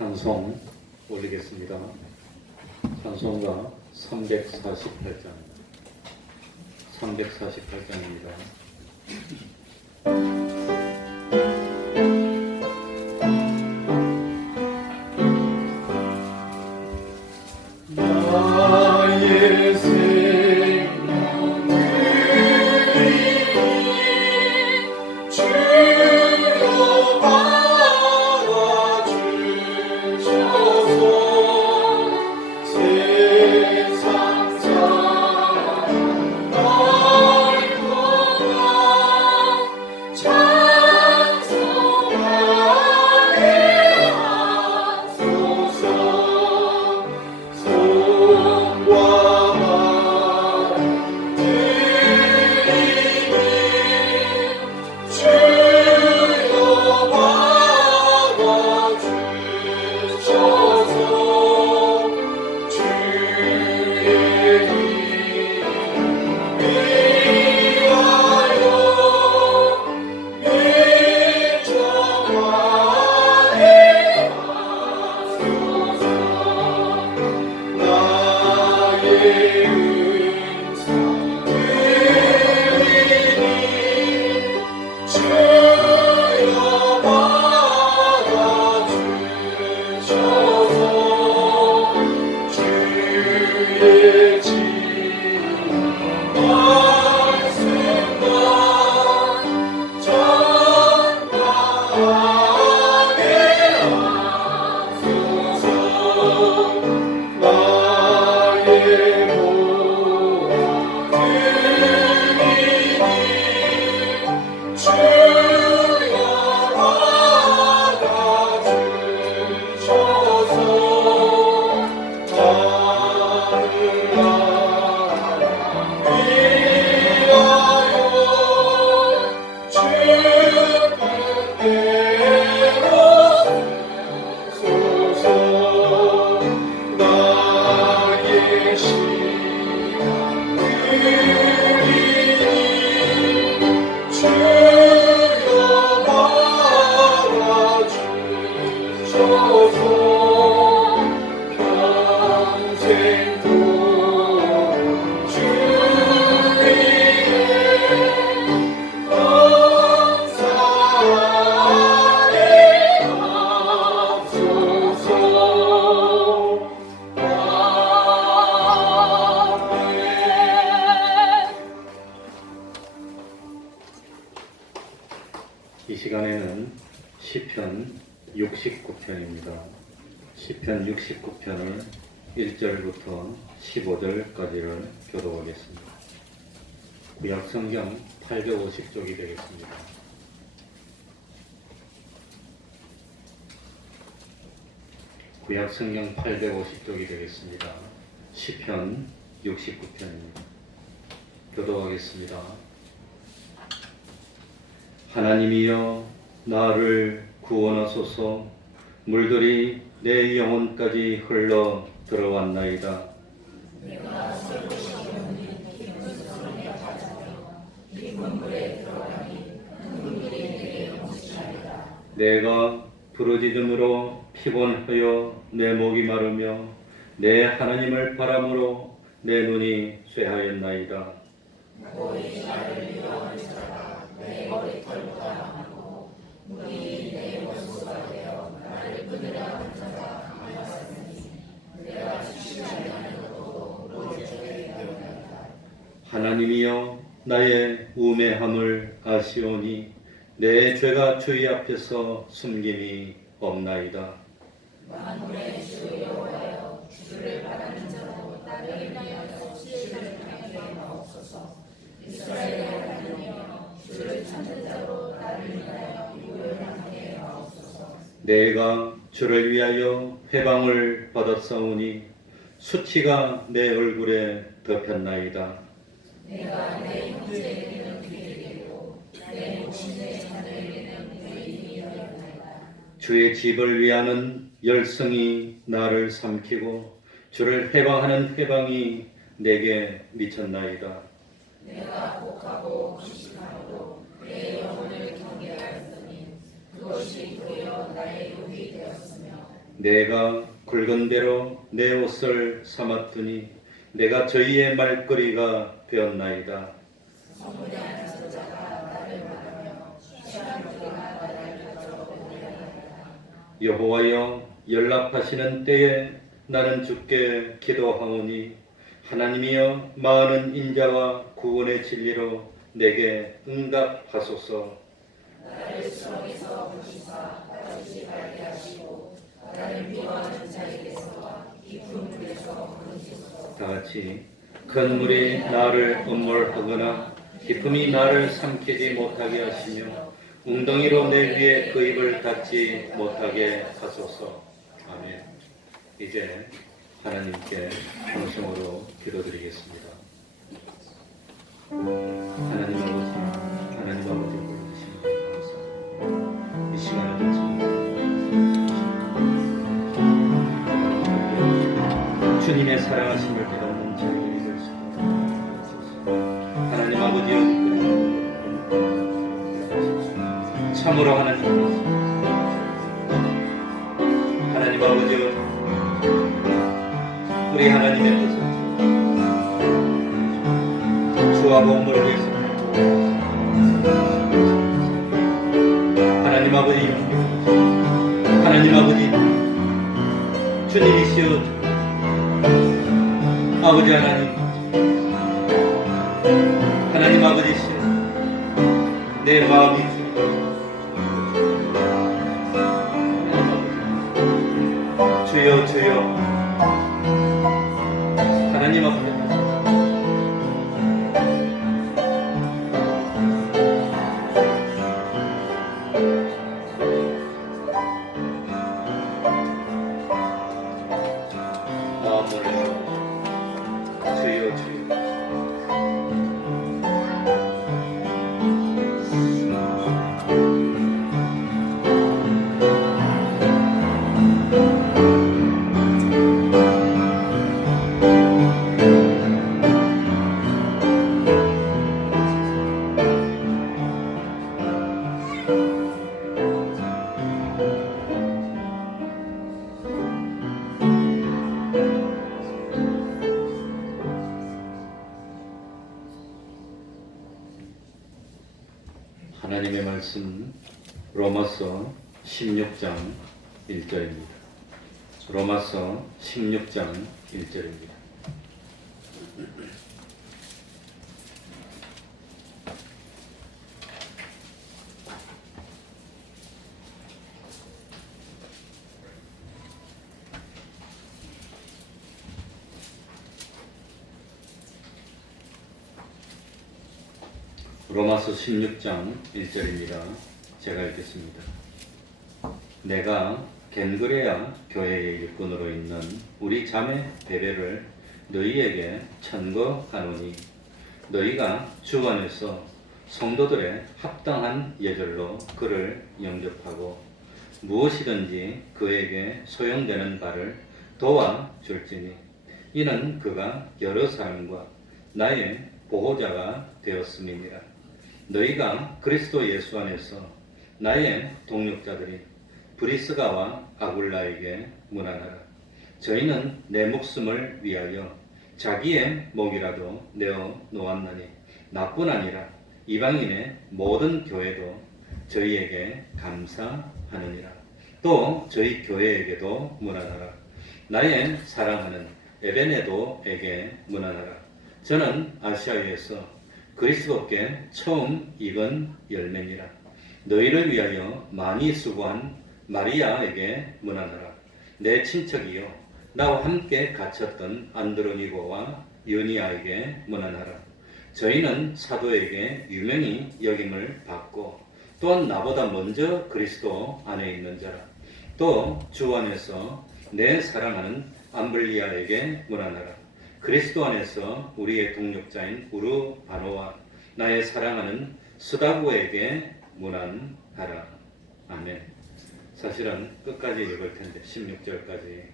찬송 올리겠습니다. 찬송가 348장, 348장입니다. 이 시간에는 시편 69편입니다. 시편 69편을 1절부터 15절까지를 교독하겠습니다. 구약성경 850쪽이 되겠습니다. 구약성경 850쪽이 되겠습니다. 시편 69편입니다. 교독하겠습니다. 하나님이여 나를 구원하소서. 물들이 내 영혼까지 흘러 들어왔나이다. 내가 살고 싶으니 기쁨스러움에 가자며 네 문물에 들어가니 문물이 내게 영원하리라. 내가 부르짖음으로 피곤하여 내 목이 마르며 내 하나님을 바람으로 내 눈이 쇠하였나이다. 고이 나를 미워하는 자가 내 머리털보다 많고 물이 내 원수가 되어 나를 끊으려 하는 자가 강하였으니 내가 주시지 않는 것도 모르게 되었나이다. 하나님이여 나의 우매함을 아시오니 내 죄가 주의 앞에서 숨김이 없나이다. 만군의 주 여호와여 주를 바라는 자로 나를 인하여 시험을 당하게 하옵소서. 이스라엘의 하나님이여 주를 찾는 자로 나를 인하여 유연하게 하옵소서. 내가 주를 위하여 회방을 받았사오니 수치가 내 얼굴에 덮였나이다. 내가 내 형제에게는 비리되고 내 모친의 자녀에게는 의인이 되었나이다. 주의 집을 위하는 열성이 나를 삼키고 주를 회방하는 회방이 내게 미쳤나이다. 내가 곡하고 기식하므로 내 영혼을 경계하였더니 그것이 도리어 나의 욕이 되었으며 내가 굵은 배로 내 옷을 삼았더니 내가 저희의 말거리가 되었나이다. 여호와여, 연락하시는 때에 나는 주께 기도하오니 하나님이여, 많은 인자와 구원의 진리로 내게 응답하소서. 다 같이. 큰 물이 나를 엄몰하거나 기쁨이 나를 삼키지 못하게 하시며 웅덩이로 내 위에 그 입을 닫지 못하게 하소서. 아멘. 이제 하나님께 방송으로 기도드리겠습니다. 하나님 아버지, 하나님 아버지를 부르시니 감사합니다. 이 시간을 주님의 사랑하심을 깨닫는 저희들이 될 수 있도록 하나님 아버지여, 참으로 하나님 아버지여, 우리 하나님의 뜻을 주와 복음을 위해서 하나님 아버지, 하나님 아버지, 주님이시여 아버지 하나님, 하나님 아버지시여, 내 마음이 주여 주여 하나님 앞에 마음을 주여 주여 하나님의 말씀 로마서 16장 1절입니다. 로마서 16장 1절입니다. 로마서 16장 1절입니다. 제가 읽겠습니다. 내가 겐그레아 교회의 일꾼으로 있는 우리 자매 베베를 너희에게 천거하노니 너희가 주 안에서 성도들의 합당한 예절로 그를 영접하고 무엇이든지 그에게 소용되는 바를 도와줄지니 이는 그가 여러 사람과 나의 보호자가 되었음이니라. 너희가 그리스도 예수 안에서 나의 동력자들이 브리스가와 아굴라에게 문안하라. 저희는 내 목숨을 위하여 자기의 목이라도 내어 놓았나니 나뿐 아니라 이방인의 모든 교회도 저희에게 감사하느니라. 또 저희 교회에게도 문안하라. 나의 사랑하는 에베네도에게 문안하라. 저는 아시아에서 그리스도께 처음 익은 열매니라. 너희를 위하여 많이 수고한 마리아에게 문안하라. 내 친척이요 나와 함께 갇혔던 안드로니고와 유니아에게 문안하라. 저희는 사도에게 유명히 여김을 받고 또한 나보다 먼저 그리스도 안에 있는 자라. 또 주 안에서 내 사랑하는 암블리아에게 문안하라. 그리스도 안에서 우리의 동력자인 우르바노와 나의 사랑하는 스다구에게 문안하라. 아멘. 사실은 끝까지 읽을 텐데 16절까지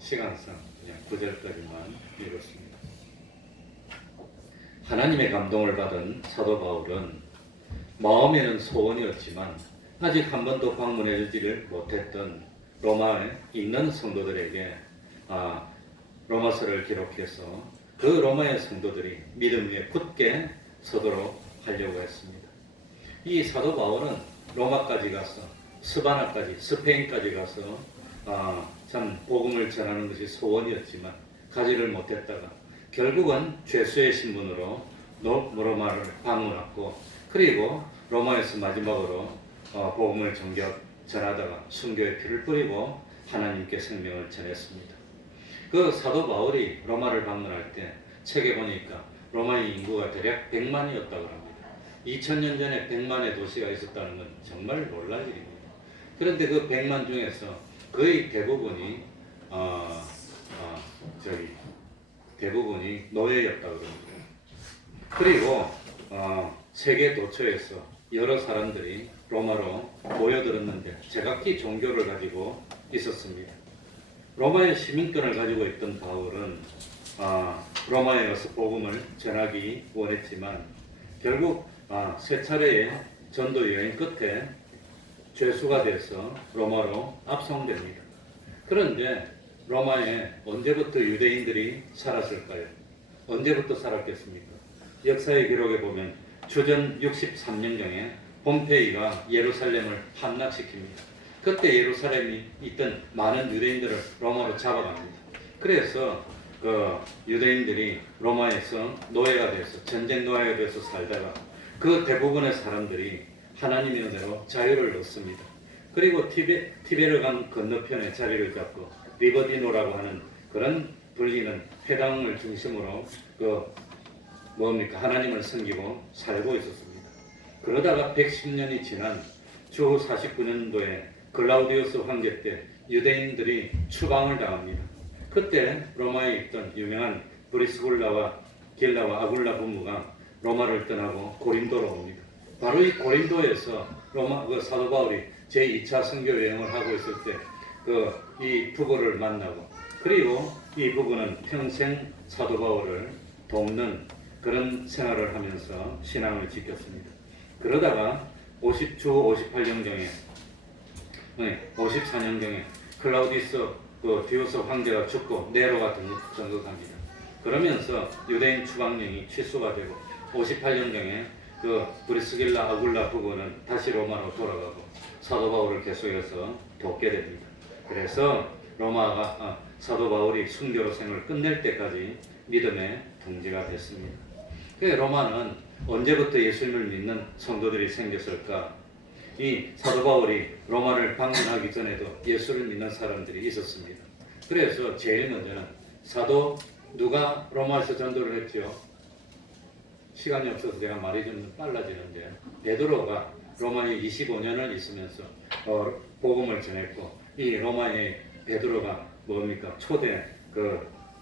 시간상 그냥 9절까지만 읽었습니다. 하나님의 감동을 받은 사도 바울은 마음에는 소원이었지만 아직 한 번도 방문해 주지를 못했던 로마에 있는 성도들에게 로마서를 기록해서 그 로마의 성도들이 믿음 위에 굳게 서도록 하려고 했습니다. 이 사도 바울은 로마까지 가서 스바나까지, 스페인까지 가서 참 복음을 전하는 것이 소원이었지만 가지를 못했다가 결국은 죄수의 신분으로 로마를 방문했고, 그리고 로마에서 마지막으로 복음을 전하다가 순교의 피를 뿌리고 하나님께 생명을 전했습니다. 그 사도 바울이 로마를 방문할 때 책에 보니까 로마의 인구가 대략 100만이었다고 합니다. 2000년 전에 100만의 도시가 있었다는 건 정말 놀랄 일입니다. 그런데 그 100만 중에서 거의 대부분이 대부분이 노예였다고 합니다. 그리고 세계 도처에서 여러 사람들이 로마로 모여들었는데 제각기 종교를 가지고 있었습니다. 로마의 시민권을 가지고 있던 바울은 로마에 가서 복음을 전하기 원했지만 결국 세 차례의 전도 여행 끝에 죄수가 돼서 로마로 압송됩니다. 그런데 로마에 언제부터 유대인들이 살았을까요? 언제부터 살았겠습니까? 역사의 기록에 보면 주전 63년경에 폼페이가 예루살렘을 함락시킵니다. 그때 예루살렘이 있던 많은 유대인들을 로마로 잡아갑니다. 그래서 그 유대인들이 로마에서 노예가 돼서 전쟁 노예가 돼서 살다가 그 대부분의 사람들이 하나님의 은혜로 자유를 얻습니다. 그리고 티베르강 건너편에 자리를 잡고 리버디노라고 하는 그런 불리는 회당을 중심으로 하나님을 섬기고 살고 있었습니다. 그러다가 110년이 지난 주 49년도에 글라우디우스 황제 때 유대인들이 추방을 당합니다. 그때 로마에 있던 유명한 브리스굴라와 길라와 아굴라 부부가 로마를 떠나고 고린도로 옵니다. 바로 이 고린도에서 사도 바울이 제2차 선교 여행을 하고 있을 때 이 부부를 만나고, 그리고 이 부부는 평생 사도 바울을 돕는 그런 생활을 하면서 신앙을 지켰습니다. 그러다가 주 54년경에 클라우디스 디오스 황제가 죽고 네로가 등극합니다. 그러면서 유대인 추방령이 취소가 되고 58년경에 브리스길라 아굴라 부부는 다시 로마로 돌아가고 사도 바울을 계속해서 돕게 됩니다. 그래서 로마가 사도 바울이 순교로 생을 끝낼 때까지 믿음의 동지가 됐습니다. 로마는 언제부터 예수님을 믿는 성도들이 생겼을까? 이 사도 바울이 로마를 방문하기 전에도 예수를 믿는 사람들이 있었습니다. 그래서 제일 먼저는 사도 누가 로마에서 전도를 했죠? 시간이 없어서 제가 말이 좀 빨라지는데, 베드로가 로마에 25년을 있으면서 복음을 전했고, 이 로마의 베드로가 초대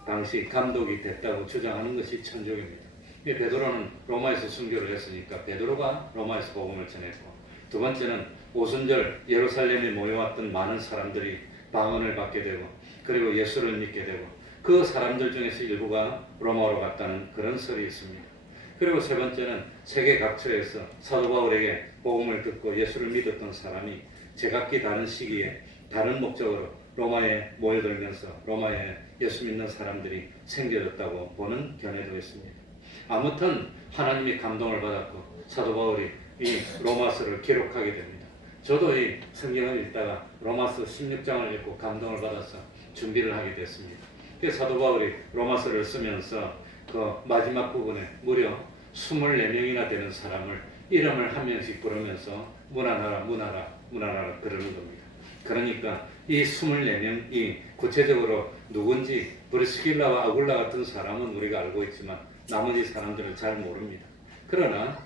당시 감독이 됐다고 주장하는 것이 천족입니다. 이 베드로는 로마에서 순교를 했으니까 베드로가 로마에서 복음을 전했고, 두 번째는 오순절 예루살렘에 모여왔던 많은 사람들이 방언을 받게 되고, 그리고 예수를 믿게 되고, 그 사람들 중에서 일부가 로마로 갔다는 그런 설이 있습니다. 그리고 세 번째는 세계 각처에서 사도 바울에게 복음을 듣고 예수를 믿었던 사람이 제각기 다른 시기에 다른 목적으로 로마에 모여들면서 로마에 예수 믿는 사람들이 생겨졌다고 보는 견해도 있습니다. 아무튼 하나님이 감동을 받았고 사도 바울이 이 로마서를 기록하게 됩니다. 저도 이 성경을 읽다가 로마서 16장을 읽고 감동을 받아서 준비를 하게 됐습니다. 그래서 사도 바울이 로마서를 쓰면서 마지막 부분에 무려 24명이나 되는 사람을 이름을 한 명씩 부르면서 문안하라 그러는 겁니다. 그러니까 이 24명이 구체적으로 누군지 브리스길라와 아굴라 같은 사람은 우리가 알고 있지만 나머지 사람들은 잘 모릅니다. 그러나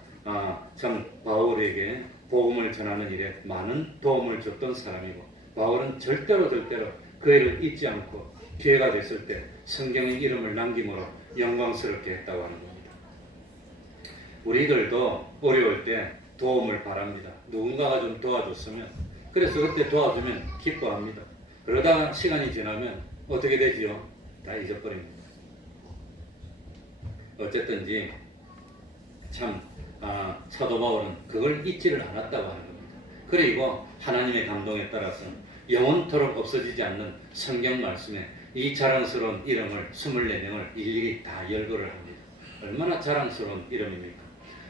참 바울에게 복음을 전하는 일에 많은 도움을 줬던 사람이고, 바울은 절대로 그 일을 잊지 않고 기회가 됐을 때 성경의 이름을 남김으로 영광스럽게 했다고 하는 겁니다. 우리들도 어려울 때 도움을 바랍니다. 누군가가 좀 도와줬으면, 그래서 그때 도와주면 기뻐합니다. 그러다가 시간이 지나면 어떻게 되지요? 다 잊어버립니다. 어쨌든지 참 사도 바울은 그걸 잊지를 않았다고 하는 겁니다. 그리고 하나님의 감동에 따라서 영원토록 없어지지 않는 성경 말씀에 이 자랑스러운 이름을 24명을 일일이 다 열거를 합니다. 얼마나 자랑스러운 이름입니까?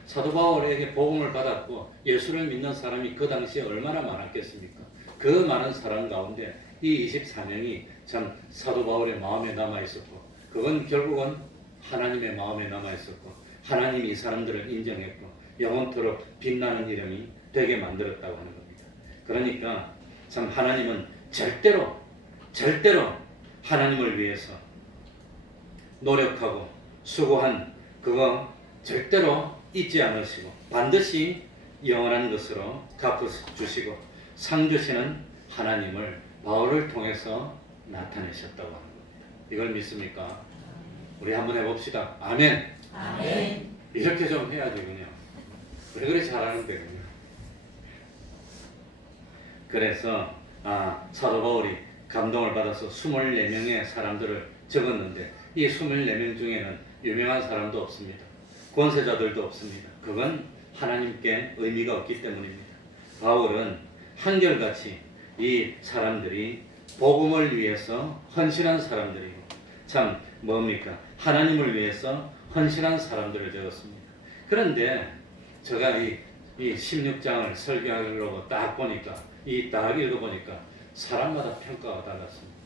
사도 바울에게 복음을 받았고 예수를 믿는 사람이 그 당시에 얼마나 많았겠습니까? 그 많은 사람 가운데 이 24명이 참 사도 바울의 마음에 남아있었고, 그건 결국은 하나님의 마음에 남아있었고, 하나님이 이 사람들을 인정했고 영원토록 빛나는 이름이 되게 만들었다고 하는 겁니다. 그러니까 참 하나님은 절대로 하나님을 위해서 노력하고 수고한 그거 절대로 잊지 않으시고 반드시 영원한 것으로 갚아주시고 상 주시는 하나님을 바울을 통해서 나타내셨다고 하는 겁니다. 이걸 믿습니까? 우리 한번 해봅시다. 아멘. 아멘. 이렇게 좀 해야지 그냥. 왜 그래 잘하는데 그냥. 그래서 사도 바울이 감동을 받아서 24명의 사람들을 적었는데 이 24명 중에는 유명한 사람도 없습니다. 권세자들도 없습니다. 그건 하나님께 의미가 없기 때문입니다. 바울은 한결같이 이 사람들이 복음을 위해서 헌신한 사람들이고 참 뭡니까? 하나님을 위해서 헌신한 사람들을 적었습니다. 그런데 제가 이 16장을 설교하려고 딱 보니까 딱 읽어보니까 사람마다 평가가 달랐습니다.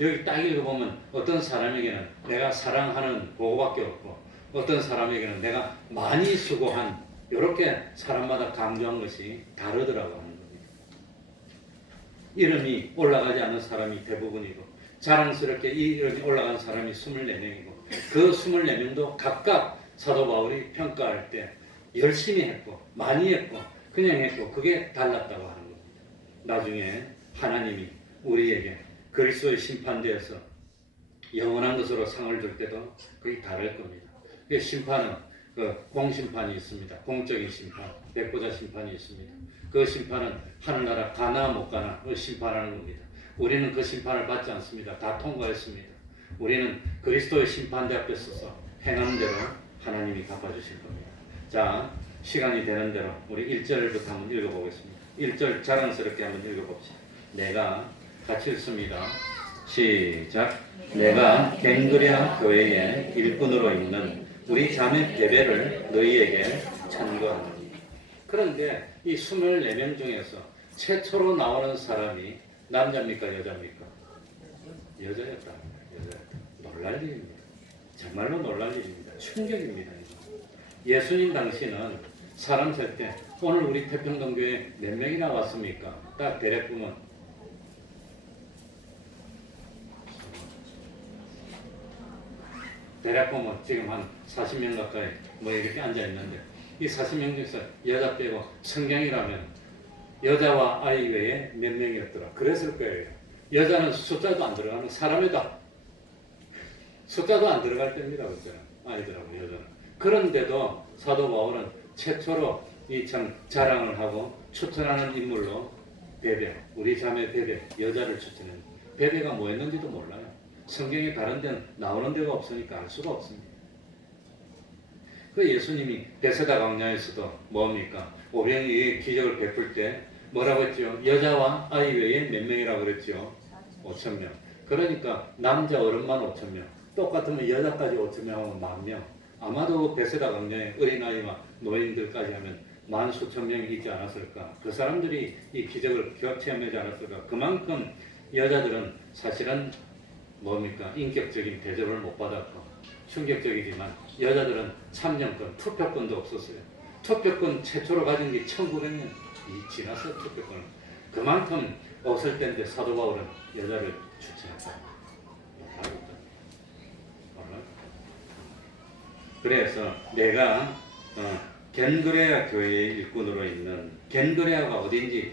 여기 딱 읽어보면 어떤 사람에게는 내가 사랑하는 보고밖에 없고 어떤 사람에게는 내가 많이 수고한 이렇게 사람마다 강조한 것이 다르더라고 하는 겁니다. 이름이 올라가지 않은 사람이 대부분이고 자랑스럽게 이 이름이 올라간 사람이 24명이고 그 24명도 각각 사도 바울이 평가할 때 열심히 했고 많이 했고 그냥 했고 그게 달랐다고 하는 겁니다. 나중에 하나님이 우리에게 그리스도의 심판대에서 영원한 것으로 상을 줄 때도 그게 다를 겁니다. 그 심판은 공심판이 있습니다. 공적인 심판, 백보자 심판이 있습니다. 그 심판은 하늘나라 가나 못 가나 심판하는 겁니다. 우리는 그 심판을 받지 않습니다. 다 통과했습니다. 우리는 그리스도의 심판대 앞에 서서 행한 대로 하나님이 갚아주실 겁니다. 자, 시간이 되는 대로 우리 1절부터 한번 읽어보겠습니다. 1절 자랑스럽게 한번 읽어봅시다. 내가 같이 읽습니다. 시작. 내가 겐그레아 교회의 일꾼으로 있는 우리 자매 베베를 너희에게 천거하노니. 그런데 이 24명 중에서 최초로 나오는 사람이 남자입니까 여자입니까? 여자였다. 놀랄 일입니다. 정말로 놀랄 일입니다. 충격입니다. 예수님 당시는 사람 셀 때 오늘 우리 태평동교회 몇 명이나 왔습니까? 딱 대략 보면 지금 한 40명 가까이 뭐 이렇게 앉아 있는데 이 40명 중에서 여자 빼고 성경이라면 여자와 아이 외에 몇 명이었더라. 그랬을 거예요. 여자는 숫자도 안 들어가는 사람이다. 숫자도 안 들어갈 때입니다. 그때는 아이들하고 여자는. 그런데도 사도 바울은 최초로 이 참 자랑을 하고 추천하는 인물로 베베, 우리 자매 베베, 여자를 추천해요. 베베가 뭐였는지도 몰라요. 성경에 다른 데는 나오는 데가 없으니까 알 수가 없습니다. 그 예수님이 베세다 광야에서도 뭡니까? 오병이의 기적을 베풀 때 뭐라고 했죠? 여자와 아이 외에 몇 명이라고 그랬죠? 5,000명. 그러니까 남자 어른만 5,000명. 똑같으면 여자까지 5,000명 하면 10,000명. 아마도 베세다 광야에 어린아이와 노인들까지 하면 만 수천 명이 있지 않았을까? 그 사람들이 이 기적을 체험하지 않았을까? 그만큼 여자들은 사실은 뭡니까? 인격적인 대접을 못 받았고 충격적이지만 여자들은 참여권, 투표권도 없었어요. 투표권 최초로 가진 게 1900년 지났어요. 투표권은. 그만큼 없을 때인데 사도 바울은 여자를 추천했다. 그래서 내가 겐그레아 교회의 일꾼으로 있는 겐그레아가 어딘지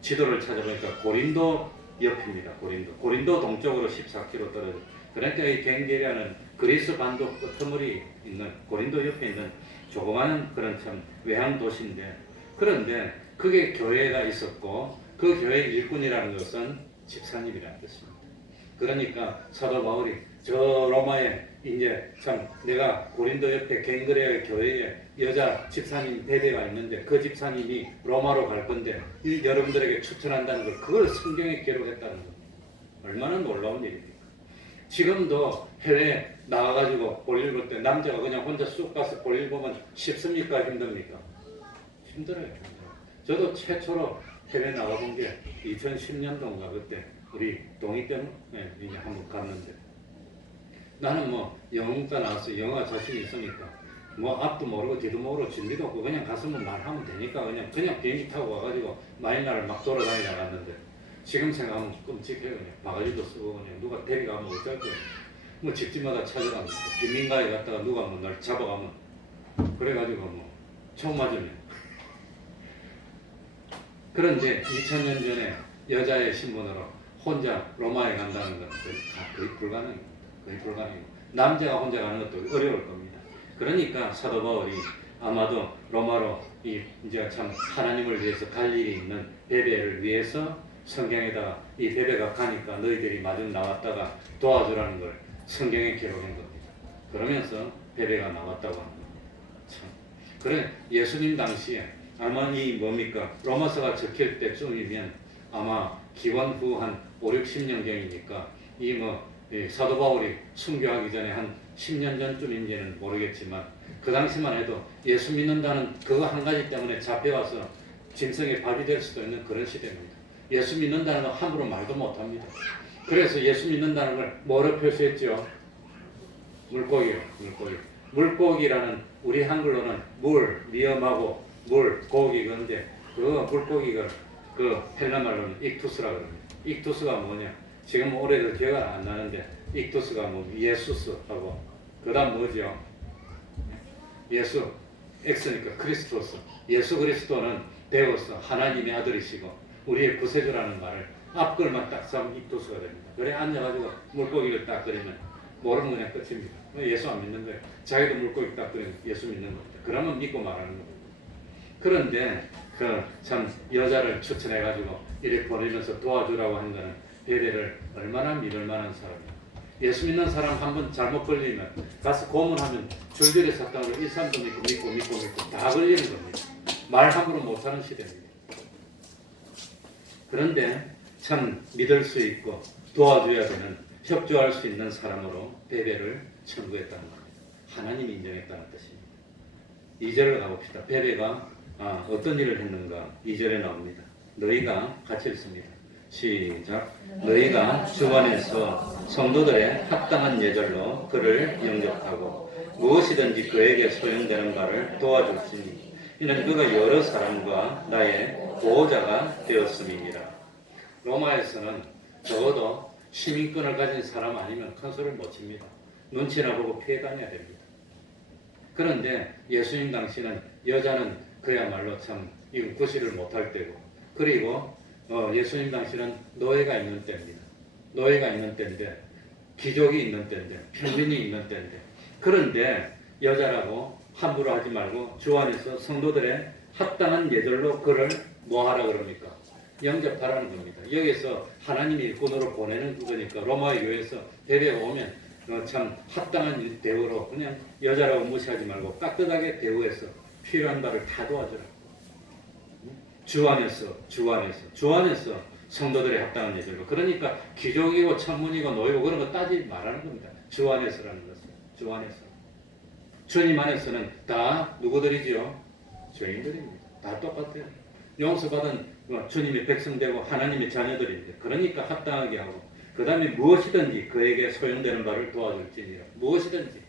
지도를 찾아보니까 고린도 옆입니다. 고린도 동쪽으로 14km 떨어져. 그러니까 이 겐그레아는 그리스 반도 끄트머리 있는 고린도 옆에 있는 조그마한 그런 참 외항 도시인데 그런데 그게 교회가 있었고 그 교회의 일꾼이라는 것은 집사님이라는 뜻입니다. 그러니까 사도 바울이 저 로마의 이제 참 내가 고린도 옆에 개인거래 교회에 여자 집사님 베베가 있는데 그 집사님이 로마로 갈 건데 여러분들에게 추천한다는 걸 그걸 성경에 기록했다는 거 얼마나 놀라운 일입니까? 지금도 해외 나가가지고 볼일 볼 때 남자가 그냥 혼자 쑥 가서 볼일 보면 쉽습니까? 힘듭니까? 힘들어요. 저도 최초로 해외 나가본 게 2010년도인가 그때 우리 동의 때문에 이제 한번 갔는데 나는 뭐 영어과 나와서 영어가 자신 있으니까 뭐 앞도 모르고 뒤도 모르고 진리도 없고 그냥 갔으면 말하면 되니까 그냥 비행기 타고 와가지고 마닐라를 막 돌아다니다 갔는데 지금 생각하면 끔찍해요. 그냥 바가지도 쓰고 그냥 누가 데려가면 어쩔 거예요. 뭐 집집마다 찾아가면 빈민가에 갔다가 누가 뭐 날 잡아가면 그래가지고 뭐 총 맞으면 그런데 2000년 전에 여자의 신분으로 혼자 로마에 간다는 건 거의 불가능입니다. 거의 불가능이고 남자가 혼자 가는 것도 어려울 겁니다. 그러니까 사도 바울이 아마도 로마로 이제 참 하나님을 위해서 갈 일이 있는 베베를 위해서 성경에다가 이 베베가 가니까 너희들이 마중 나왔다가 도와주라는 걸 성경에 기록한 겁니다. 그러면서 베베가 나왔다고 합니다. 참. 그래 예수님 당시에 아마 이 뭡니까 로마서가 적힐 때쯤이면 아마 기원 후 한 5, 60년경이니까 이 뭐 사도 바울이 순교하기 전에 한 10년 전쯤인지는 모르겠지만 그 당시만 해도 예수 믿는다는 그거 한 가지 때문에 잡혀와서 짐승의 밥이 될 수도 있는 그런 시대입니다. 예수 믿는다는 건 함부로 말도 못합니다. 그래서 예수 믿는다는 걸 뭐로 표시했죠? 물고기요. 물고기라는 우리 한글로는 물, 위험하고 물, 고기 그런데 그 물고기가 그 헬라말로는 익투스라 그럽니다. 익투스가 뭐냐? 지금 올해도 기억 안 나는데 익투스가 뭐 예수스하고 그 다음 뭐죠? 예수, 엑스니까 크리스토스. 예수 그리스도는 배워서 하나님의 아들이시고 우리의 구세주라는 말을 앞글만 딱 싸면 익투스가 됩니다. 그래 앉아가지고 물고기를 딱 그리면 모르는 그냥 끝입니다. 예수 안 믿는 거예요. 자기도 물고기 딱 그리면 예수 믿는 겁니다. 그러면 믿고 말하는 겁니다. 그런데 그 참 여자를 추천해가지고 이렇게 보내면서 도와주라고 한 거는 베베를 얼마나 믿을 만한 사람이야. 예수 믿는 사람 한 번 잘못 걸리면 가서 고문하면 줄줄이 사탕으로 이 사람도 믿고 다 걸리는 겁니다. 말 함부로 못하는 시대입니다. 그런데 참 믿을 수 있고 도와줘야 되는 협조할 수 있는 사람으로 베베를 청구했다는 겁니다. 하나님이 인정했다는 뜻입니다. 2절을 가봅시다. 베베가 어떤 일을 했는가 2절에 나옵니다. 너희가 같이 읽습니다. 시작. 너희가 주 안에서 성도들의 합당한 예절로 그를 영접하고 무엇이든지 그에게 소용되는 바를 도와줄지니 이는 그가 여러 사람과 나의 보호자가 되었음이니라. 로마에서는 적어도 시민권을 가진 사람 아니면 큰 소리를 못 칩니다. 눈치나 보고 피해 다녀야 됩니다. 그런데 예수님 당시는 여자는 그야말로 참 이건 구실을 못할 때고 그리고 예수님 당시는 노예가 있는 때입니다. 노예가 있는 때인데 귀족이 있는 때인데 평민이 있는 때인데 그런데 여자라고 함부로 하지 말고 주 안에서 성도들의 합당한 예절로 그를 뭐하라 그럽니까? 영접하라는 겁니다. 여기서 하나님이 일꾼으로 보내는 거니까 로마의 교회에서 베베가 오면 참 합당한 대우로 그냥 여자라고 무시하지 말고 깍듯하게 대우해서 필요한 바를 다 도와주라. 주 안에서 성도들의 합당한 예절로. 그러니까 귀족이고 천문이고 노예고 그런 거 따지 말하는 겁니다. 주 안에서라는 것은. 주 안에서. 주님 안에서는 다 누구들이지요? 죄인들입니다. 다 똑같아요. 용서받은 주님의 백성되고 하나님의 자녀들인데 그러니까 합당하게 하고 그 다음에 무엇이든지 그에게 소용되는 바를 도와줄지니라. 무엇이든지.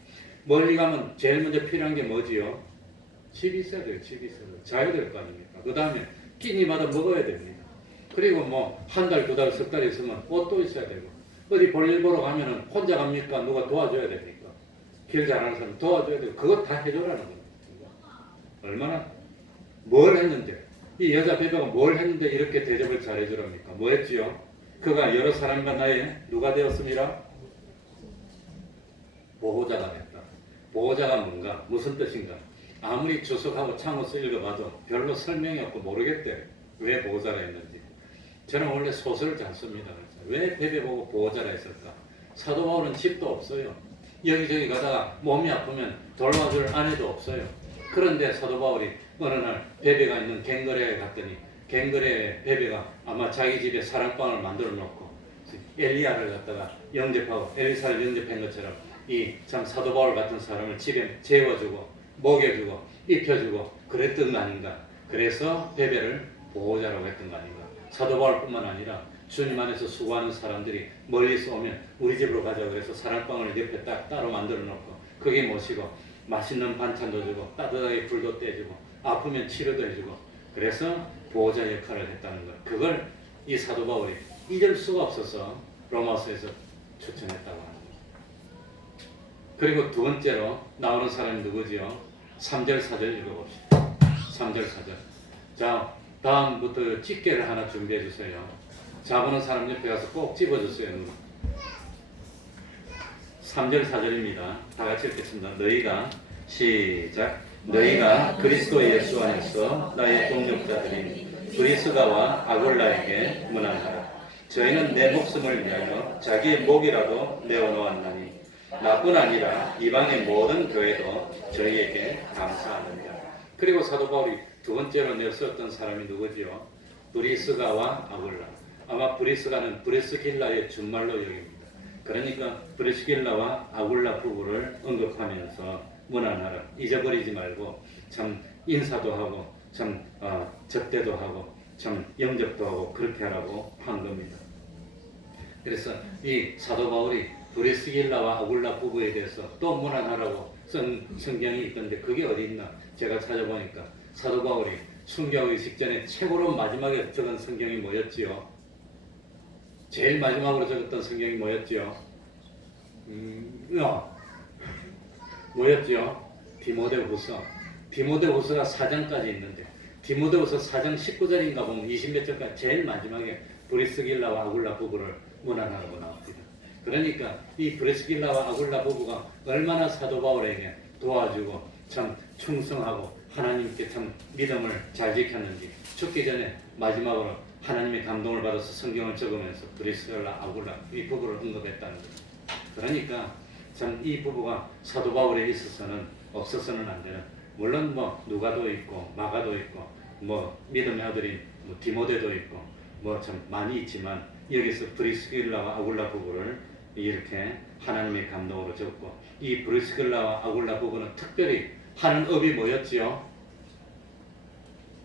멀리 가면 제일 먼저 필요한 게 뭐지요? 집이 있어야 돼요. 집이 있어야 돼요. 자야 될 거 아닙니까? 그 다음에 끼니마다 먹어야 됩니다. 그리고 뭐 한 달, 두 달, 석 달 있으면 옷도 있어야 되고 어디 볼일 보러 가면은 혼자 갑니까? 누가 도와줘야 됩니까? 길 잘하는 사람 도와줘야 되고 그거 다 해줘라는 겁니다. 얼마나 뭘 했는데 이 여자 베베가 뭘 했는데 이렇게 대접을 잘해주랍니까? 뭐 했지요? 그가 여러 사람과 나의 누가 되었습니다? 보호자가 됐다. 보호자가 뭔가? 무슨 뜻인가? 아무리 주석하고 참고서 읽어봐도 별로 설명이 없고 모르겠대. 왜 보호자가 있는지. 저는 원래 소설을 잘 씁니다. 왜 베베 보고 보호자가 있을까? 사도 바울은 집도 없어요. 여기저기 가다가 몸이 아프면 돌봐줄 아내도 없어요. 그런데 사도 바울이 어느 날 베베가 있는 갱거레에 갔더니 갱거레 베베가 아마 자기 집에 사랑방을 만들어 놓고 엘리야를 갖다가 영접하고 엘리사를 영접한 것처럼 이 참 사도 바울 같은 사람을 집에 재워주고 먹여주고 입혀주고 그랬던 거 아닌가. 그래서 베베를 보호자라고 했던 거 아닌가. 사도 바울뿐만 아니라 주님 안에서 수고하는 사람들이 멀리서 오면 우리 집으로 가자고 해서 사랑방을 옆에 딱 따로 만들어 놓고 거기 모시고 맛있는 반찬도 주고 따뜻하게 불도 떼주고 아프면 치료도 해주고 그래서 보호자 역할을 했다는 것. 그걸 이 사도 바울이 잊을 수가 없어서 로마서에서 추천했다고 합니다. 그리고 두 번째로 나오는 사람이 누구지요? 3절 4절 읽어봅시다. 3절 4절. 자, 다음부터 집게를 하나 준비해 주세요. 잡는 사람 옆에 가서 꼭 집어주세요. 3절 4절입니다. 다 같이 읽겠습니다. 너희가 시작. 너희가 그리스도 예수 안에서 나의 동역자들인 브리스가와 아굴라에게 문안하라. 저희는 내 목숨을 위하여 자기의 목이라도 내어놓았나니 나뿐 아니라 이방의 모든 교회도 저희에게 감사하느니라. 그리고 사도 바울이 두 번째로 내세웠던 사람이 누구지요? 브리스가와 아굴라. 아마 브리스가는 브리스길라의 준말로 여깁니다. 그러니까 브리스길라와 아굴라 부부를 언급하면서 문안하라. 잊어버리지 말고 참 인사도 하고 참 접대도 하고 참 영접도 하고 그렇게 하라고 한 겁니다. 그래서 이 사도 바울이 브리스길라와 아굴라 부부에 대해서 또 문안하라고 쓴 성경이 있던데 그게 어디 있나 제가 찾아보니까 사도 바울이 순교하기 직전에 최고로 마지막에 적은 성경이 뭐였지요? 제일 마지막으로 적었던 성경이 뭐였지요? 뭐였지요? 디모데후서. 디모데후서가 4장까지 있는데 디모데후서 4장 19절인가 보면 20몇 절까지 제일 마지막에 브리스길라와 아굴라 부부를 문안하라고 나옵니다. 그러니까 이 브리스길라와 아굴라 부부가 얼마나 사도 바울에게 도와주고 참 충성하고 하나님께 참 믿음을 잘 지켰는지 죽기 전에 마지막으로 하나님의 감동을 받아서 성경을 적으면서 브리스길라 아굴라 이 부부를 언급했다는 거예요. 그러니까 참 이 부부가 사도 바울에 있어서는 없어서는 안 되는, 물론 뭐 누가도 있고 마가도 있고 뭐 믿음의 아들인 뭐 디모데도 있고 뭐 참 많이 있지만 여기서 브리스길라와 아굴라 부부를 이렇게 하나님의 감동으로 적고 이 브리스길라와 아굴라 부부는 특별히 하는 업이 뭐였지요?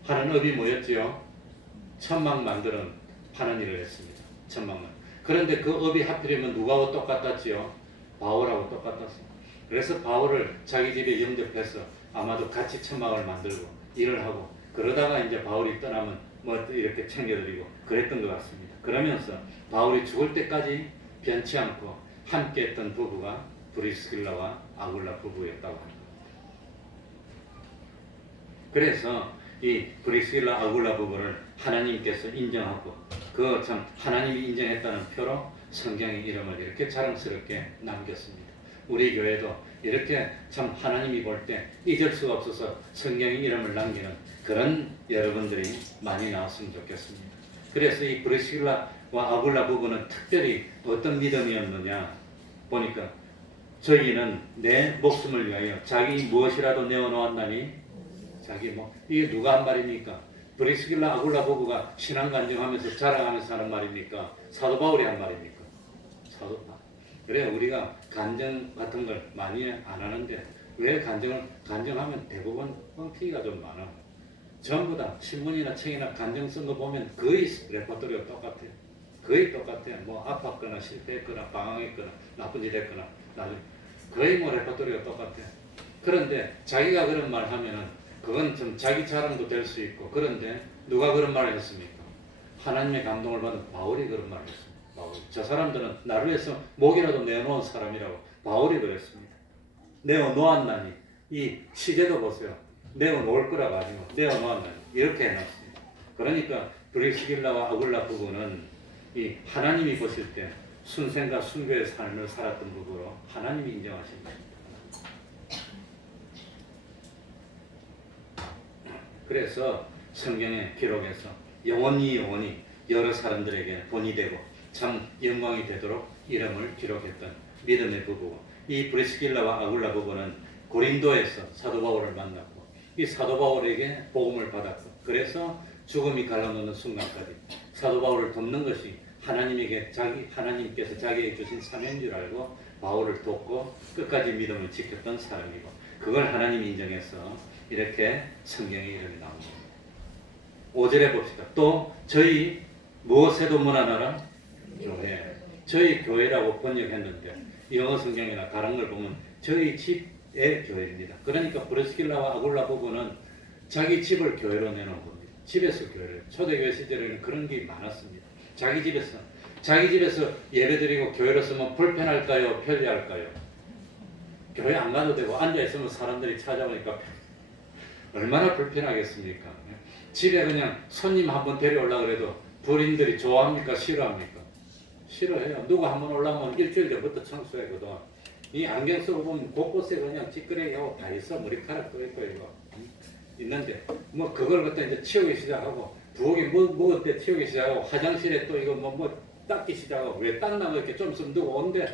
하는 업이 뭐였지요? 천막 만드는 하는 일을 했습니다. 천막만. 그런데 그 업이 하필이면 누구하고 똑같았지요? 바울하고 똑같았어요. 그래서 바울을 자기 집에 영접해서 아마도 같이 천막을 만들고 일을 하고 그러다가 이제 바울이 떠나면 뭐 이렇게 챙겨드리고 그랬던 것 같습니다. 그러면서 바울이 죽을 때까지 변치 않고 함께했던 부부가 브리스길라와 아굴라 부부였다고 합니다. 그래서 이 브리스길라 아굴라 부부를 하나님께서 인정하고 그 참 하나님이 인정했다는 표로 성경의 이름을 이렇게 자랑스럽게 남겼습니다. 우리 교회도 이렇게 참 하나님이 볼 때 잊을 수가 없어서 성경의 이름을 남기는 그런 여러분들이 많이 나왔으면 좋겠습니다. 그래서 이 브리스길라와 아굴라 부부는 특별히 어떤 믿음이었느냐 보니까 저희는 내 목숨을 위하여 자기 무엇이라도 내어놓았나니 자기 뭐 이게 누가 한 말입니까? 브리스길라 아굴라 부부가 신앙 간증하면서 자랑하면서 하는 말입니까? 사도 바울이 한 말입니까? 사도 바울. 그래 우리가 간증 같은 걸 많이 안 하는데 왜 간증하면 대부분 뻥튀기가 좀 많아. 전부 다 신문이나 책이나 간증 쓴 거 보면 거의 레퍼토리가 똑같아요. 거의 똑같아요. 뭐 아팠거나 실패했거나 방황했거나 나쁜 일 했거나 나중에 거의 뭐 레퍼토리가 똑같아요. 그런데 자기가 그런 말 하면은 그건 좀 자기 자랑도 될 수 있고 그런데 누가 그런 말을 했습니까? 하나님의 감동을 받은 바울이 그런 말을 했습니다. 바울. 저 사람들은 나를 위해서 목이라도 내어놓은 사람이라고 바울이 그랬습니다. 내어놓았나니 이 시제도 보세요. 내어놓을 거라고 아니고 내어놓았나니 이렇게 해놨습니다. 그러니까 브리스길라와 아굴라 부부는 이 하나님이 보실 때 순생과 순교의 삶을 살았던 부부로 하나님이 인정하십니다. 그래서 성경의 기록에서 영원히 여러 사람들에게 본이 되고 참 영광이 되도록 이름을 기록했던 믿음의 부부고 이 브리스길라와 아굴라 부부는 고린도에서 사도 바울을 만났고 이 사도 바울에게 복음을 받았고 그래서 죽음이 갈라놓는 순간까지 사도 바울을 돕는 것이 하나님께서 자기에게 주신 사명인 줄 알고 바울을 돕고 끝까지 믿음을 지켰던 사람이고 그걸 하나님이 인정해서 이렇게 성경에 이름이 나옵니다. 5절에 봅시다. 또 저희 무엇에도 무난하라 교회. 저희 교회라고 번역했는데 영어 성경이나 다른 걸 보면 저희 집의 교회입니다. 그러니까 브리스길라와 아굴라 부부는 자기 집을 교회로 내놓은 겁니다. 집에서 교회를. 초대교회 시절에는 그런 게 많았습니다. 자기 집에서 예배드리고 교회로 쓰면 불편할까요? 편리할까요? 교회 안 가도 되고 앉아있으면 사람들이 찾아오니까 얼마나 불편하겠습니까? 집에 그냥 손님 한번 데려오려고 해도 부인들이 좋아합니까? 싫어합니까? 싫어해요. 누가 한번 올라오면 일주일 전부터 청소하거든. 이 안경 쓰고 보면 곳곳에 그냥 찌끄레기하고 다 있어. 머리카락도 있고 이거 있는데 뭐 그걸 갖다 이제 치우기 시작하고 부엌에 먹을 때 치우기 시작하고 화장실에 또 이거 뭐 닦기 시작하고 왜 닦나고 이렇게 좀 있으면 누가 온대.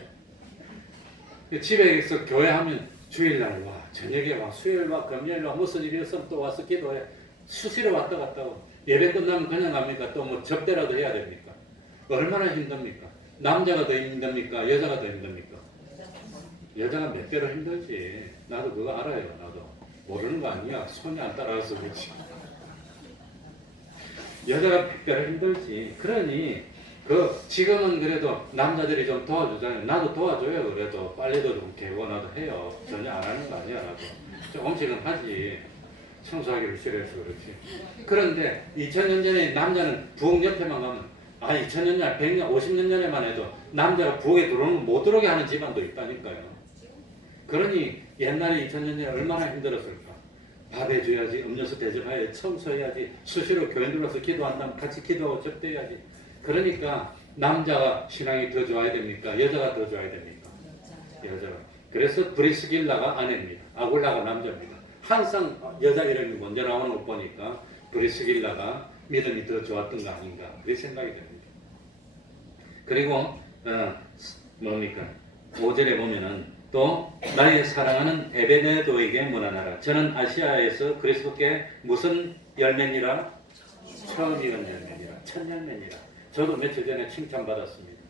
집에서 교회 하면 주일날 와, 저녁에 와, 수요일 와, 금요일 와, 무슨 일이 있으면 또 와서 기도해. 수시로 왔다 갔다 하고 예배 끝나면 그냥 갑니까? 또 뭐 접대라도 해야 됩니까? 얼마나 힘듭니까? 남자가 더 힘듭니까? 여자가 더 힘듭니까? 여자가 몇 배로 힘들지. 나도 그거 알아요. 나도 모르는 거 아니야. 손이 안 따라와서 그렇지. 여자가 100배로 힘들지. 그러니 지금은 그래도 남자들이 좀 도와주잖아요. 나도 도와줘요. 그래도 빨래도 좀 개고 나도 해요. 전혀 안 하는 거 아니야. 나도 조금씩은 하지. 청소하기를 싫어해서 그렇지. 그런데 2000년 전에 남자는 부엌 옆에만 가면 2000년 전, 100년, 50년 전에만 해도 남자가 부엌에 들어오면 못 들어오게 하는 집안도 있다니까요. 그러니 옛날에 2000년 전에 얼마나 힘들었을까. 밥 해줘야지, 음료수 대접해야지, 청소해야지, 수시로 교인 들어서 기도한다면 같이 기도하고 접대해야지. 그러니까 남자가 신앙이 더 좋아야 됩니까? 여자가 더 좋아야 됩니까? 여자가. 그래서 브리스길라가 아내입니다. 아굴라가 남자입니다. 항상 여자 이름이 먼저 나오는 거 보니까 브리스길라가 믿음이 더 좋았던 거 아닌가 그렇게 생각이 됩니다. 그리고 뭡니까? 5절에 보면은 또 나의 사랑하는 에베네도에게 문안하라. 저는 아시아에서 그리스도께 무슨 열매니라? 처음 이은 열매니라. 첫 열매니라. 저도 며칠 전에 칭찬받았습니다.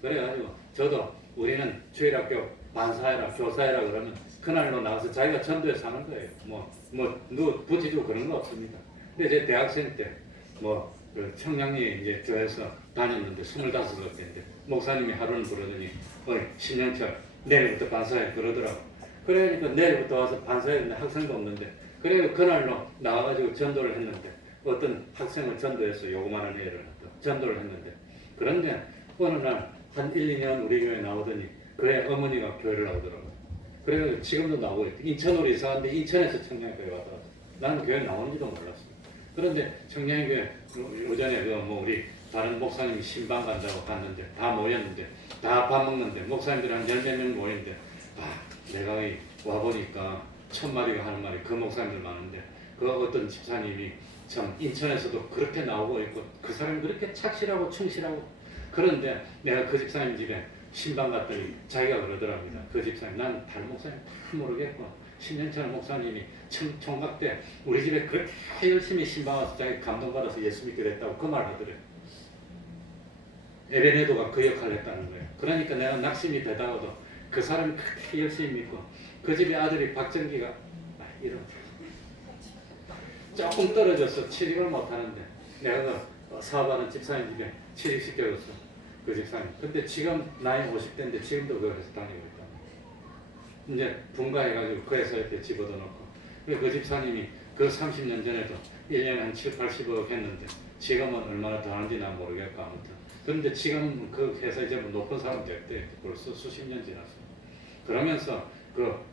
그래가지고 저도 우리는 주일학교 반사회라 교사회라 그러면 그날로 나와서 자기가 전도해서 하는 거예요. 누구 붙이고 그런 거 없습니다. 근데 제 대학생 때 그 청량리 이제 교회에서 다녔는데 25살 때인데 목사님이 하루는 부르더니 신영철 내일부터 반사회 그러더라고. 그러니까 내일부터 와서 반사회 했는데 학생도 없는데 그래서 그날로 나와가지고 전도를 했는데 어떤 학생을 전도해서 요거만한 애를 전도를 했는데 그런데 어느 날 한 1, 2년 우리 교회 나오더니 그의 어머니가 교회를 나오더라고요. 그래서 지금도 나오고 있고 인천으로 이사하는데 인천에서 청량교회 왔더라고요. 나는 교회 나오는지도 몰랐어요. 그런데 청량교회 오전에 우리 다른 목사님이 신방 간다고 갔는데 다 모였는데 다 밥 먹는데 목사님들 한 10몇 명 모였는데 내가 와보니까 1000마리가 하는 말이 그 목사님들 많은데 그 어떤 집사님이 참 인천에서도 그렇게 나오고 있고 그 사람이 그렇게 착실하고 충실하고 그런데 내가 그 집사님 집에 신방 갔더니 자기가 그러더랍니다. 그 집사님 난 다른 목사님 모르겠고 신현철 목사님이 총각 때 우리 집에 그렇게 열심히 신방 와서 자기 감동받아서 예수 믿게 됐다고 그 말 하더래요. 에베네도가 그 역할을 했다는 거예요. 그러니까 내가 낙심이 되다가도 그 사람이 그렇게 열심히 믿고 그 집에 아들이 박정기가 이런 조금 떨어져서 취직을 못하는데 내가 사업하는 집사님 집에 취직시켜줬어. 그 집사님. 근데 지금 나이 50대인데 지금도 그 회사 다니고 있다. 이제 분가해가지고 그 회사에 집어넣어 놓고. 그 집사님이 그 30년 전에도 1년에 한 7, 80억 했는데 지금은 얼마나 더 하는지 난 모르겠고 아무튼. 그런데 지금 그 회사에 좀 높은 사람 됐대. 벌써 수십 년 지났어. 그러면서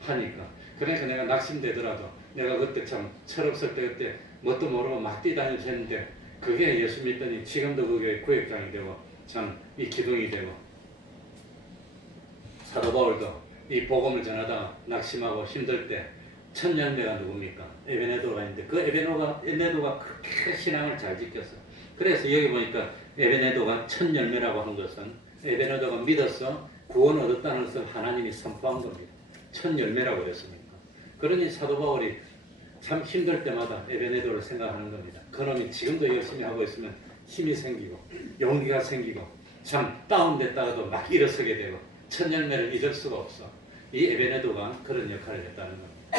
하니까. 그러니까 내가 낙심되더라도 내가 그때 참 철없을 때 그때 뭣도 모르고 막 뛰다니면서 했는데 그게 예수 믿더니 지금도 그게 구역장이 되고 참 이 기둥이 되고 사도 바울도 이 복음을 전하다가 낙심하고 힘들 때 첫 열매가 누굽니까? 에베네도가 있는데 그 에베네도가 그렇게 신앙을 잘 지켰어. 그래서 여기 보니까 에베네도가 첫 열매라고 한 것은 에베네도가 믿었어. 구원 얻었다는 것을 하나님이 선포한 겁니다. 첫 열매라고 그랬습니까? 그러니 사도 바울이 참 힘들 때마다 에베네도를 생각하는 겁니다. 그놈이 지금도 열심히 하고 있으면 힘이 생기고 용기가 생기고 참 다운됐다가도 막 일어서게 되고 첫 열매를 잊을 수가 없어. 이 에베네도가 그런 역할을 했다는 겁니다.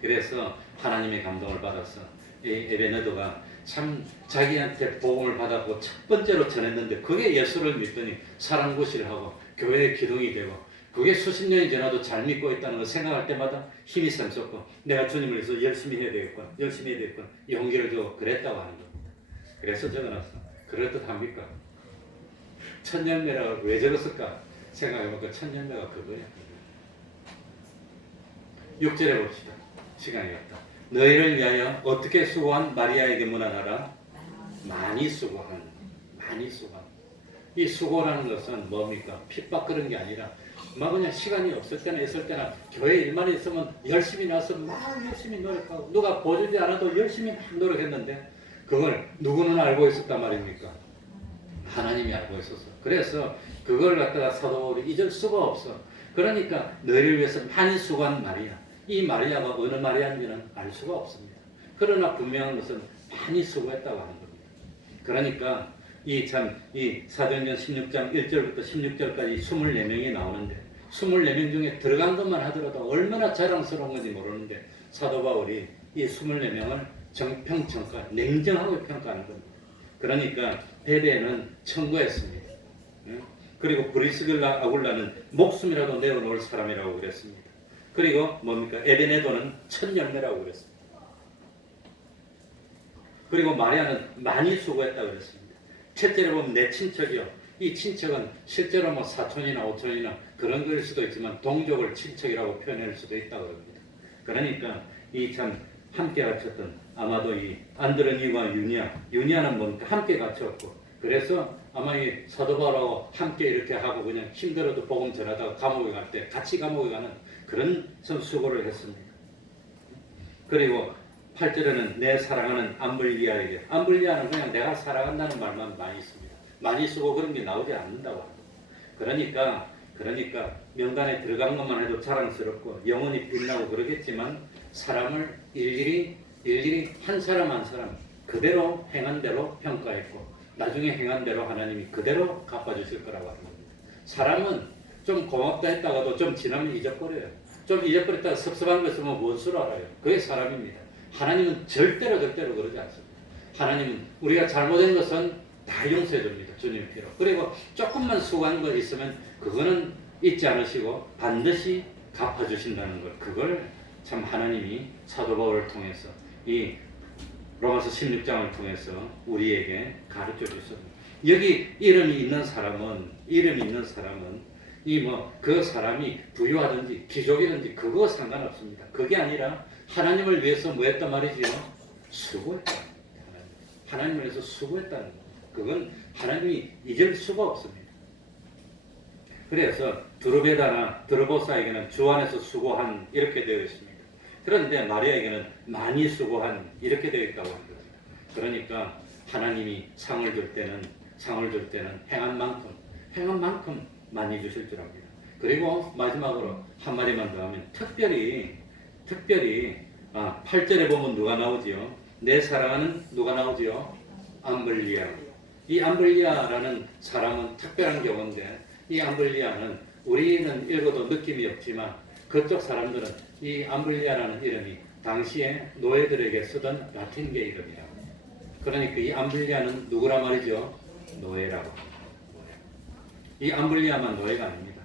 그래서 하나님의 감동을 받아서 이 에베네도가 참 자기한테 복음을 받았고 첫 번째로 전했는데 그게 예수를 믿더니 사랑구실을 하고 교회의 기둥이 되고 그게 수십 년이 지나도 잘 믿고 있다는 걸 생각할 때마다 힘이 샘솟고 내가 주님을 위해서 열심히 해야 되겠구나 열심히 해야 되겠구나 용기를 주고 그랬다고 하는 겁니다. 그래서 적어놨어. 그럴듯합니까? 첫 열매라고 왜 적었을까 생각해보니까 첫 열매가 그거야. 6절에 봅시다. 시간이 없다. 너희를 위하여 어떻게 수고한 마리아에게 문안하라. 많이 수고한. 이 수고라는 것은 뭡니까? 핍박 그런 게 아니라 막 그냥 시간이 없을 때나 있을 때나 교회 일만 있으면 열심히 나서 막 열심히 노력하고 누가 보여주지 않아도 열심히 막 노력했는데 그걸 누구는 알고 있었단 말입니까? 하나님이 알고 있었어. 그래서 그걸 갖다가 사도 바울이 잊을 수가 없어. 그러니까 너희를 위해서 많이 수고한 마리아. 이 마리아가 어느 마리아인지는 알 수가 없습니다. 그러나 분명한 것은 많이 수고했다고 하는 겁니다. 그러니까 이 사도행전 16장 1절부터 16절까지 24명이 나오는데 24명 중에 들어간 것만 하더라도 얼마나 자랑스러운 건지 모르는데 사도 바울이 이 24명을 정평평가, 냉정하게 평가하는 겁니다. 그러니까 베베는 청구했습니다. 그리고 브리스길라 아굴라는 목숨이라도 내어놓을 사람이라고 그랬습니다. 그리고 뭡니까? 에베네도는 첫 열매라고 그랬습니다. 그리고 마리아는 많이 수고했다고 그랬습니다. 첫째로 보면 내 친척이요. 이 친척은 실제로 뭐 사촌이나 오촌이나 그런 거일 수도 있지만 동족을 친척이라고 표현할 수도 있다고 합니다. 그러니까 이 참 함께 갇혔던 아마도 이 안드로니와 유니아는 뭡니까? 함께 갇혔고 그래서 아마 이 사도 바울하고 함께 이렇게 하고 그냥 힘들어도 복음 전하다가 감옥에 갈 때 같이 감옥에 가는 그런 수고를 했습니다. 그리고 8절에는 내 사랑하는 암블리아에게 암블리아는 그냥 내가 사랑한다는 말만 많이 있습니다. 많이 쓰고 그런 게 나오지 않는다고 합니다. 그러니까 명단에 들어간 것만 해도 자랑스럽고 영혼이 빛나고 그러겠지만 사람을 일일이 한 사람 한 사람 그대로 행한 대로 평가했고 나중에 행한 대로 하나님이 그대로 갚아주실 거라고 합니다. 사람은 좀 고맙다 했다가도 좀 지나면 잊어버려요. 좀 잊어버렸다가 섭섭한 거 있으면 원수로 알아요. 그게 사람입니다. 하나님은 절대로 그러지 않습니다. 하나님은 우리가 잘못한 것은 다 용서해 줍니다. 주님의 피로. 그리고 조금만 수고한 거 있으면 그거는 잊지 않으시고 반드시 갚아주신다는 것. 그걸 참 하나님이 사도 바울을 통해서 이 로마서 16장을 통해서 우리에게 가르쳐 주셨습니다. 여기 이름이 있는 사람은 이 그 사람이 부유하든지 귀족이든지 그거 상관없습니다. 그게 아니라 하나님을 위해서 뭐 했단 말이지요? 수고했다. 하나님을 위해서 수고했다는 거. 그건 하나님이 잊을 수가 없습니다. 그래서 드르보사에게는 주 안에서 수고한 이렇게 되어 있습니다. 그런데 마리아에게는 많이 수고한 이렇게 되어 있다고 합니다. 그러니까 하나님이 상을 줄 때는 행한 만큼 많이 주실 줄 압니다. 그리고 마지막으로 한마디만 더 하면 특별히 8절에 보면 누가 나오지요? 내 사랑하는 누가 나오지요? 암블리아. 이 암블리아라는 사람은 특별한 경우인데 이 암블리아는 우리는 읽어도 느낌이 없지만 그쪽 사람들은 이 암블리아라는 이름이 당시에 노예들에게 쓰던 라틴계 이름이라고. 그러니까 이 암블리아는 누구라 말이죠? 노예라고. 이 암블리아만 노예가 아닙니다.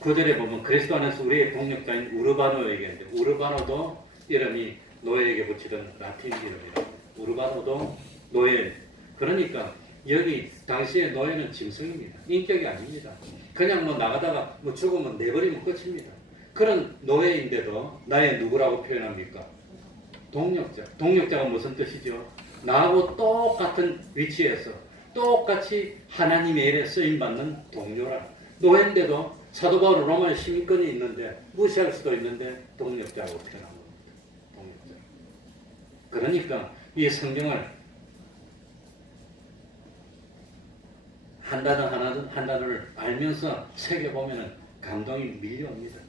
9절에 보면 그리스도 안에서 우리의 동력자인 우르바노에게 했는데 우르바노도 이름이 노예에게 붙이던 라틴 이름이라고. 우르바노도 노예. 그러니까 여기 당시에 노예는 짐승입니다. 인격이 아닙니다. 그냥 나가다가 죽으면 내버리면 끝입니다. 그런 노예인데도 나의 누구라고 표현합니까? 동력자. 동력자가 무슨 뜻이죠? 나하고 똑같은 위치에서 똑같이 하나님의 일에 쓰임받는 동료라. 노예인데도 사도 바울은 로마에 시민권이 있는데 무시할 수도 있는데 동력자라고 표현한 겁니다. 동력자. 그러니까 이 성경을 한 단어 한 단어를 알면서 새겨보면 감동이 밀려옵니다.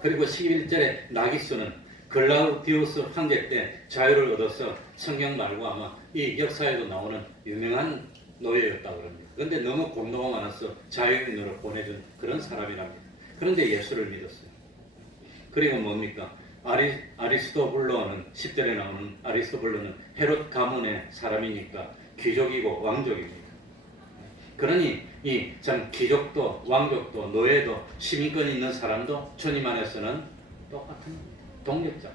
그리고 11절에 나기수는 글라우디우스 황제 때 자유를 얻어서 성경 말고 아마 이 역사에도 나오는 유명한 노예였다고 합니다. 그런데 너무 공로가 많아서 자유인으로 보내준 그런 사람이랍니다. 그런데 예수를 믿었어요. 그리고 뭡니까? 아리스토블로는 10절에 나오는 아리스토블로는 헤롯 가문의 사람이니까 귀족이고 왕족입니다. 그러니 이 참 귀족도 왕족도 노예도 시민권 있는 사람도 주님 안에서는 똑같은 동력자,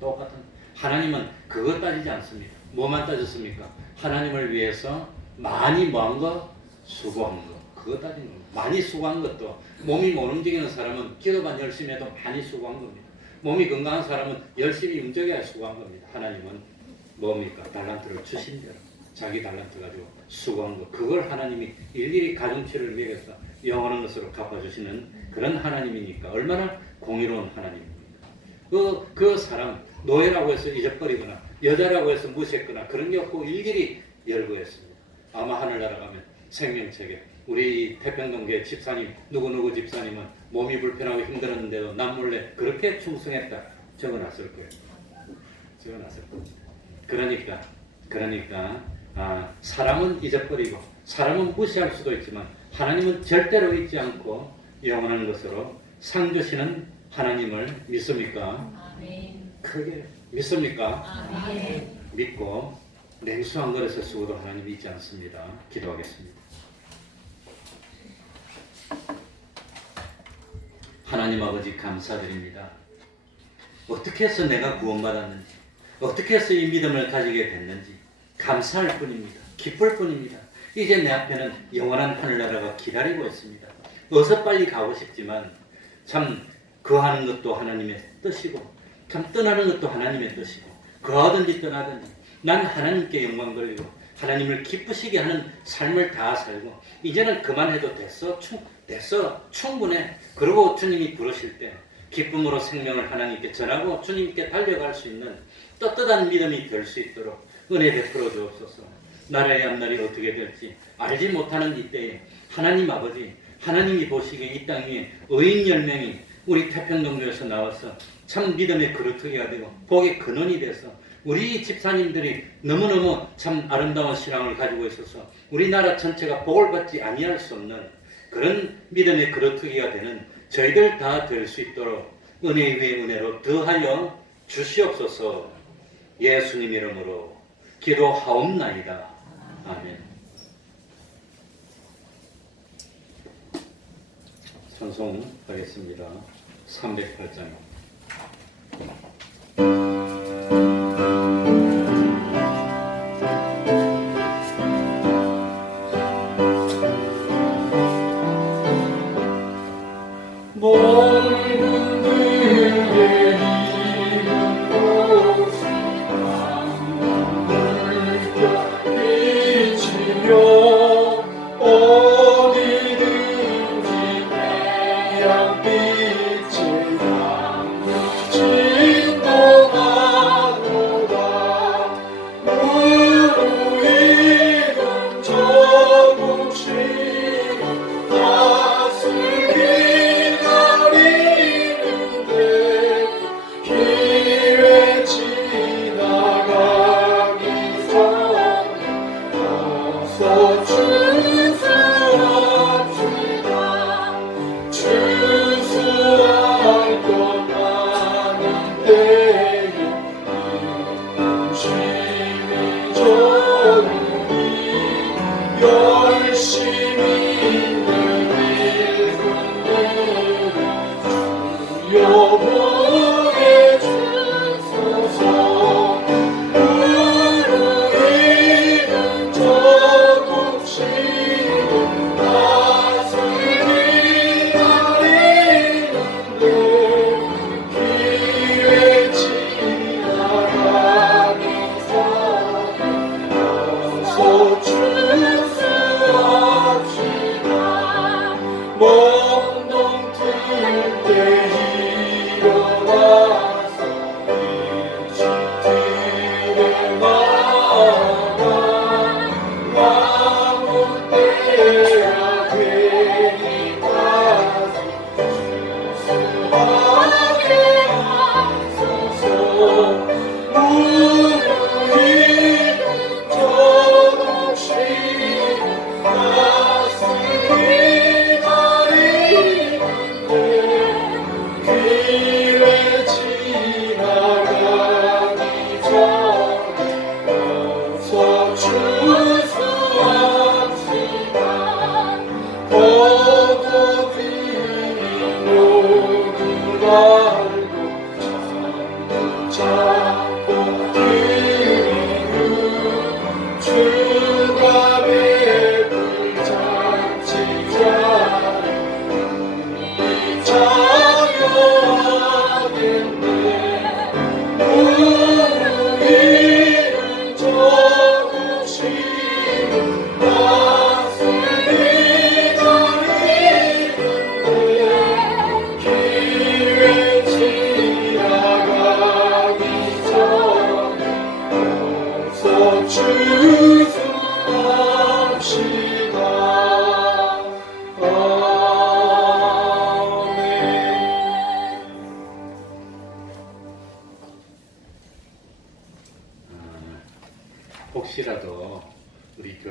똑같은. 하나님은 그것 따지지 않습니다. 뭐만 따졌습니까? 하나님을 위해서 많이 뭐한 거? 수고한 거. 그것 따지는 겁니다. 많이 수고한 것도 몸이 못 움직이는 사람은 기도만 열심히 해도 많이 수고한 겁니다. 몸이 건강한 사람은 열심히 움직여야 수고한 겁니다. 하나님은 뭡니까? 달란트를 주신 대로 자기 달란트 가지고 수고한 거, 그걸 하나님이 일일이 가중치를 매겨서 영원한 것으로 갚아주시는 그런 하나님이니까 얼마나 공의로운 하나님입니까? 그 사람 노예라고 해서 잊어버리거나 여자라고 해서 무시했거나 그런 게 없고 일일이 열거했습니다. 아마 하늘나라 가면 생명책에 우리 태평동계 집사님 누구누구 집사님은 몸이 불편하고 힘들었는데도 남몰래 그렇게 충성했다 적어놨을 거예요. 적어놨을 겁니다. 그러니까 사람은 잊어버리고 사람은 무시할 수도 있지만 하나님은 절대로 잊지 않고 영원한 것으로 상 주시는 하나님을 믿습니까? 아멘. 크게 믿습니까? 아멘. 믿고 냉수한 그릇에 쓰고도 하나님 잊지 않습니다. 기도하겠습니다. 하나님 아버지 감사드립니다. 어떻게 해서 내가 구원받았는지, 어떻게 해서 이 믿음을 가지게 됐는지 감사할 뿐입니다. 기쁠 뿐입니다. 이제 내 앞에는 영원한 하늘나라가 기다리고 있습니다. 어서 빨리 가고 싶지만 참 거하는 것도 하나님의 뜻이고 참 떠나는 것도 하나님의 뜻이고 거하든지 떠나든지 난 하나님께 영광 돌리고 하나님을 기쁘시게 하는 삶을 다 살고 이제는 그만해도 됐어 충분해. 그러고 주님이 부르실 때 기쁨으로 생명을 하나님께 전하고 주님께 달려갈 수 있는 떳떳한 믿음이 될 수 있도록 은혜 베풀어 주옵소서. 나라의 앞날이 어떻게 될지 알지 못하는 이때에 하나님 아버지, 하나님이 보시기에 이 땅 위에 의인 10명이 우리 태평동교에서 나와서 참 믿음의 그루터기가 되고 복의 근원이 돼서 우리 집사님들이 너무너무 참 아름다운 신앙을 가지고 있어서 우리나라 전체가 복을 받지 아니할 수 없는 그런 믿음의 그루터기가 되는 저희들 다 될 수 있도록 은혜 위에 은혜로 더하여 주시옵소서. 예수님 이름으로 기도하옵나이다. 아멘. 찬송하겠습니다. 308장. 어디든지 태양빛의 양빛 진동아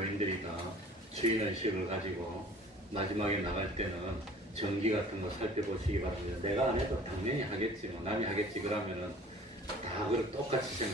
교인들이 다 주인의식을 가지고 마지막에 나갈 때는 전기 같은 거 살펴보시기 바랍니다. 내가 안 해도 당연히 하겠지, 뭐 남이 하겠지 그러면은 다 그걸 똑같이 생각합니다.